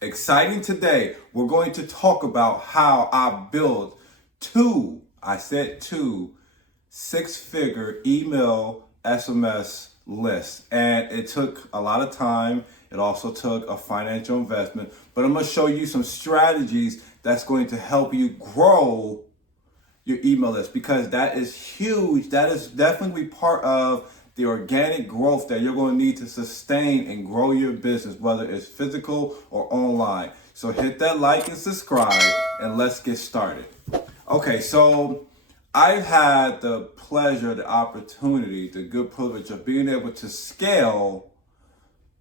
Exciting today. We're going to talk about how I built two, I said two, six-figure email SMS lists. And it took a lot of time. It also took a financial investment. But I'm going to show you some strategies that's going to help you grow your email list, because that is huge. That is definitely part of the organic growth that you're going to need to sustain and grow your business, whether it's physical or online. So hit that like and subscribe, and let's get started. Okay, so I've had the pleasure, the opportunity, the good privilege of being able to scale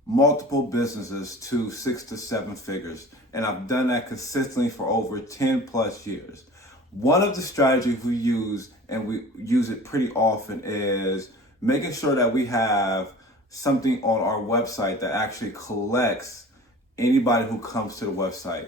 multiple businesses to 6 to 7 figures. And I've done that consistently for over 10 plus years. One of the strategies we use, and we use it pretty often, is making sure that we have something on our website that actually collects anybody who comes to the website.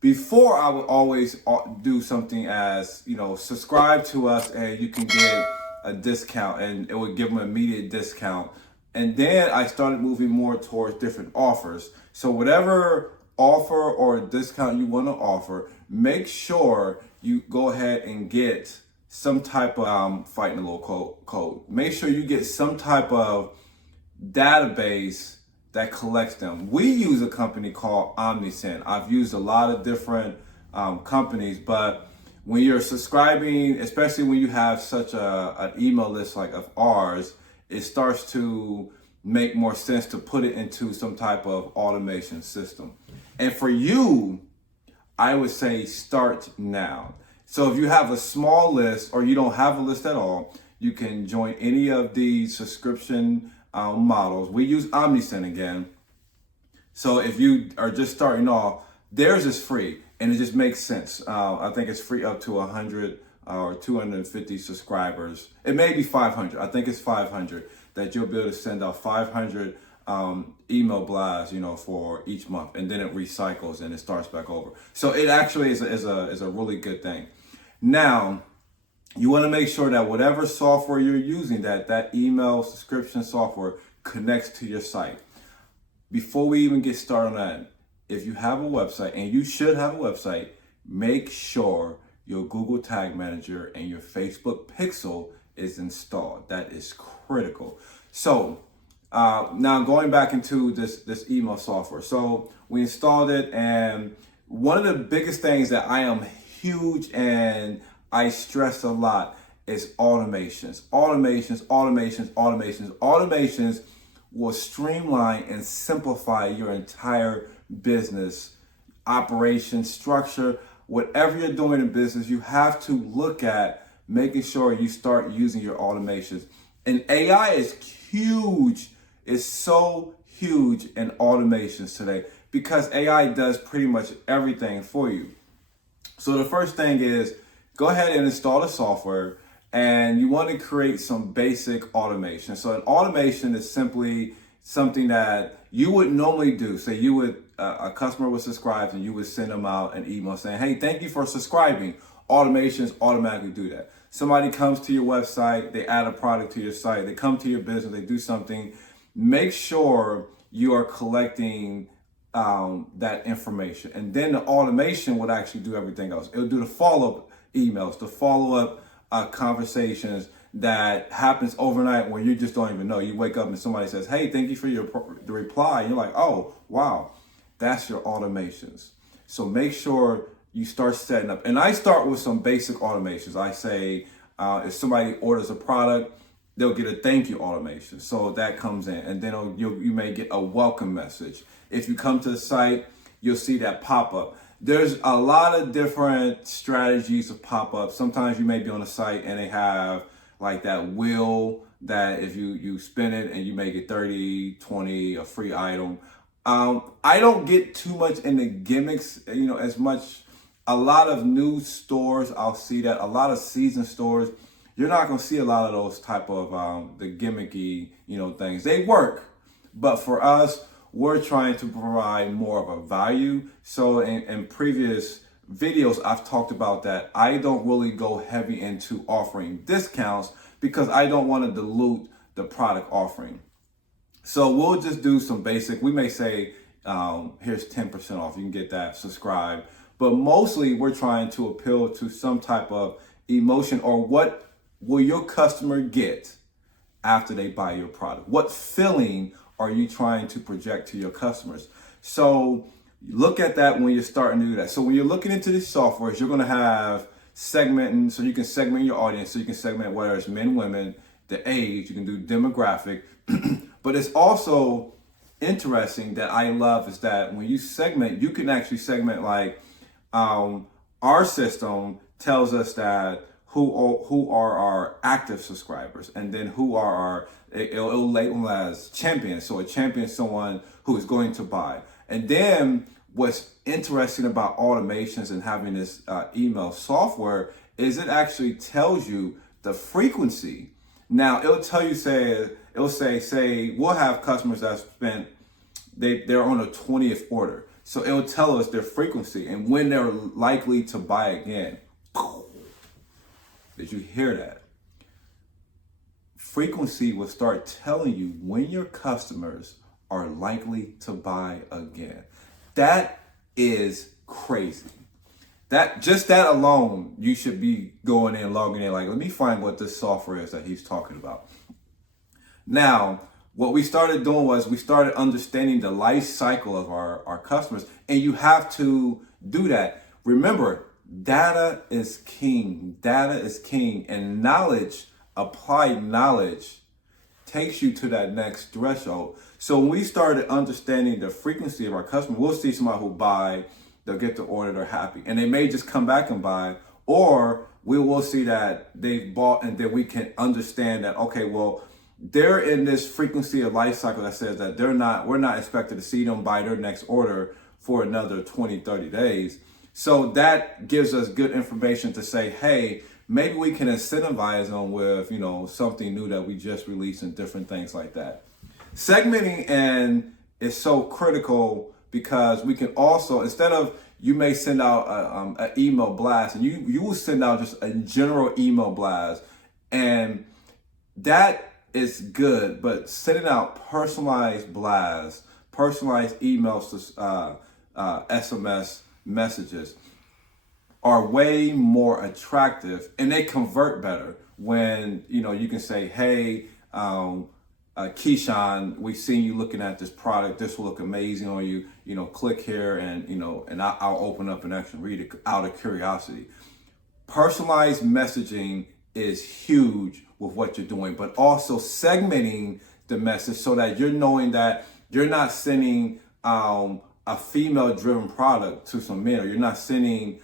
Before, I would always do something as, subscribe to us and you can get a discount, and it would give them an immediate discount. And then I started moving more towards different offers. So whatever offer or discount you want to offer, make sure you go ahead and get some type of fighting a little code. Make sure you get some type of database that collects them. We use a company called Omnisend. I've used a lot of different companies, but when you're subscribing, especially when you have such an email list like of ours, it starts to make more sense to put it into some type of automation system. And for you, I would say start now. So if you have a small list or you don't have a list at all, you can join any of these subscription models. We use Omnisend again. So if you are just starting off, theirs is free and it just makes sense. I think it's free up to 100 or 250 subscribers. It may be 500. I think it's 500 that you'll be able to send out 500 email blasts, for each month, and then it recycles and it starts back over. So it actually is a really good thing. Now, you want to make sure that whatever software you're using, that email subscription software connects to your site. Before we even get started on that, if you have a website, and you should have a website, make sure your Google Tag Manager and your Facebook Pixel is installed. That is critical. So now going back into this email software. So we installed it, and one of the biggest things that I am huge and I stress a lot is automations. Automations will streamline and simplify your entire business operation structure. Whatever you're doing in business, you have to look at making sure you start using your automations. And AI is huge. It's so huge in automations today because AI does pretty much everything for you. So the first thing is go ahead and install the software, and you want to create some basic automation. So an automation is simply something that you would normally do. Say you would, a customer would subscribe and you would send them out an email saying, hey, thank you for subscribing. Automations automatically do that. Somebody comes to your website, they add a product to your site, they come to your business, they do something. Make sure you are collecting that information. And then the automation would actually do everything else. It'll do the follow-up emails, the follow-up conversations that happens overnight where you just don't even know. You wake up and somebody says, hey, thank you for the reply. And you're like, oh, wow, that's your automations. So make sure you start setting up. And I start with some basic automations. I say, if somebody orders a product, they'll get a thank you automation. So that comes in, and then you may get a welcome message. If you come to the site, you'll see that pop up. There's a lot of different strategies of pop up. Sometimes you may be on a site and they have like that wheel that if you spin it and you may get 30, 20, a free item. I don't get too much in the gimmicks, as much. A lot of new stores, I'll see that. A lot of seasoned stores, you're not going to see a lot of those type of the gimmicky, things. They work, but for us, we're trying to provide more of a value. So in previous videos, I've talked about that. I don't really go heavy into offering discounts because I don't want to dilute the product offering. So we'll just do some basic, we may say here's 10% off. You can get that, subscribe. But mostly we're trying to appeal to some type of emotion, or what will your customer get after they buy your product? What feeling are you trying to project to your customers? So look at that when you're starting to do that. So when you're looking into these softwares, you're going to have segmenting, so you can segment your audience. So you can segment whether it's men, women, the age, you can do demographic. But it's also interesting that I love is that when you segment, you can actually segment like our system tells us that who are our active subscribers, and then who are our, it'll label them as champions. So a champion is someone who is going to buy. And then what's interesting about automations and having this email software is it actually tells you the frequency. Now it'll tell you, it'll say we'll have customers that spent, they're on a 20th order. So it'll tell us their frequency and when they're likely to buy again. Did you hear that? Frequency will start telling you when your customers are likely to buy again. That is crazy. That alone, you should be going in, logging in, like, let me find what this software is that he's talking about. Now, what we started doing was we started understanding the life cycle of our customers, and you have to do that. Remember, data is king. Data is king, and knowledge, applied knowledge, takes you to that next threshold. So when we started understanding the frequency of our customer, we'll see somebody who buy, they'll get the order, they're happy, and they may just come back and buy, or we will see that they've bought, and then we can understand that, okay, well, they're in this frequency of life cycle that says that we're not expected to see them buy their next order for another 20, 30 days. So that gives us good information to say, hey, maybe we can incentivize them with, something new that we just released and different things like that. Segmenting is so critical because we can also, instead of, you may send out an email blast, and you will send out just a general email blast, and that is good, but sending out personalized blasts, personalized emails to SMS messages are way more attractive, and they convert better when you can say, hey, Keshon, we've seen you looking at this product, this will look amazing on you, click here, and I'll open up and actually read it out of curiosity. Personalized messaging is huge with what you're doing, but also segmenting the message so that you're knowing that you're not sending a female-driven product to some men, or you're not sending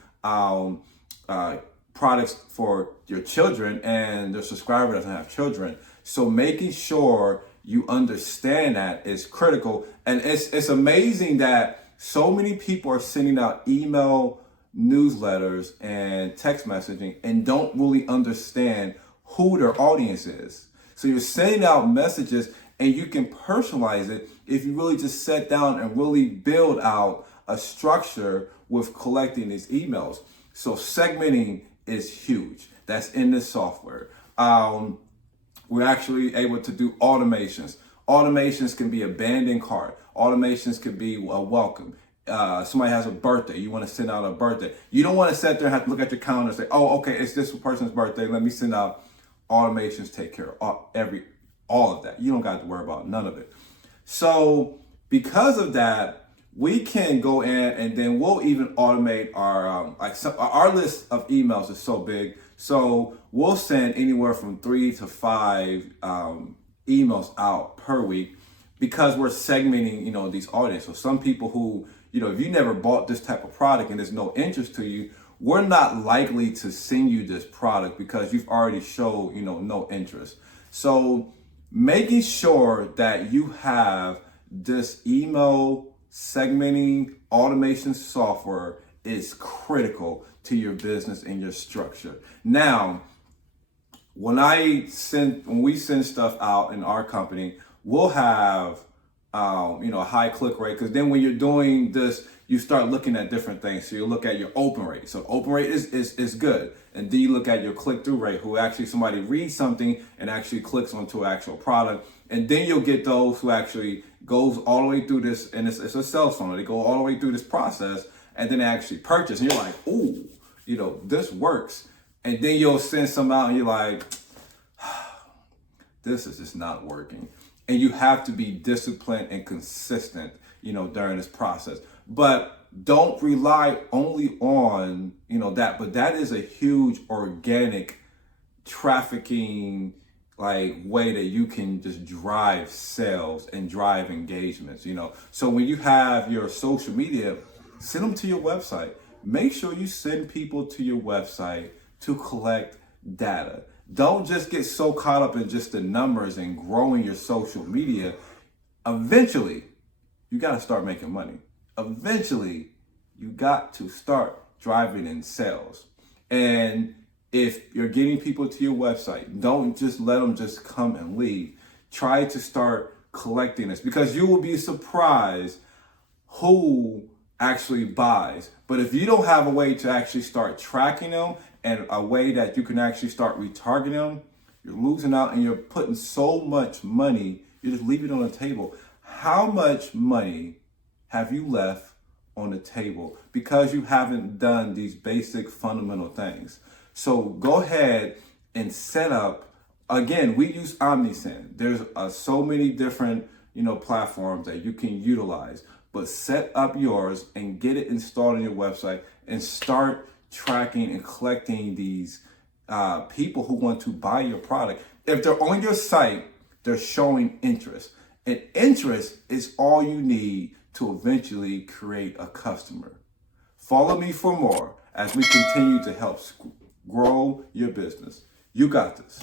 products for your children and the subscriber doesn't have children. So making sure you understand that is critical. And it's amazing that so many people are sending out email newsletters and text messaging and don't really understand who their audience is. So you're sending out messages, and you can personalize it if you really just sit down and really build out a structure with collecting these emails. So segmenting is huge. That's in this software. We're actually able to do automations. Automations can be a abandoned cart. Automations can be a welcome. Somebody has a birthday. You want to send out a birthday. You don't want to sit there and have to look at your calendar and say, oh, okay, it's this person's birthday. Let me send out automations. Take care of all of that. You don't got to worry about none of it. So because of that, we can go in, and then we'll even automate our our list of emails is so big. So we'll send anywhere from 3 to 5 emails out per week because we're segmenting, these audience. So some people who, if you never bought this type of product and there's no interest to you, we're not likely to send you this product because you've already showed, no interest. So making sure that you have this email segmenting automation software is critical to your business and your structure. Now, when we send stuff out in our company, we'll have a high click rate, because then when you're doing this, you start looking at different things. So you look at your open rate. So open rate is good. And then you look at your click-through rate, who actually somebody reads something and actually clicks onto an actual product. And then you'll get those who actually goes all the way through this, and it's a sales funnel. They go all the way through this process, and then they actually purchase. And you're like, ooh, this works. And then you'll send some out, and you're like, this is just not working. And you have to be disciplined and consistent, during this process. But don't rely only on, that. But that is a huge organic trafficking way that you can just drive sales and drive engagements. So when you have your social media, send them to your website. Make sure you send people to your website to collect data. Don't just get so caught up in just the numbers and growing your social media. Eventually, you got to start making money. Eventually, you got to start driving in sales. And if you're getting people to your website, don't just let them just come and leave. Try to start collecting this, because you will be surprised who actually buys. But if you don't have a way to actually start tracking them and a way that you can actually start retargeting them, you're losing out, and you're putting so much money, you just leave it on the table. How much money have you left on the table because you haven't done these basic fundamental things? So go ahead and set up. Again, we use OmniSend. There's so many different platforms that you can utilize, but set up yours and get it installed on your website and start tracking and collecting these people who want to buy your product. If they're on your site, they're showing interest. And interest is all you need to eventually create a customer. Follow me for more as we continue to help grow your business. You got this.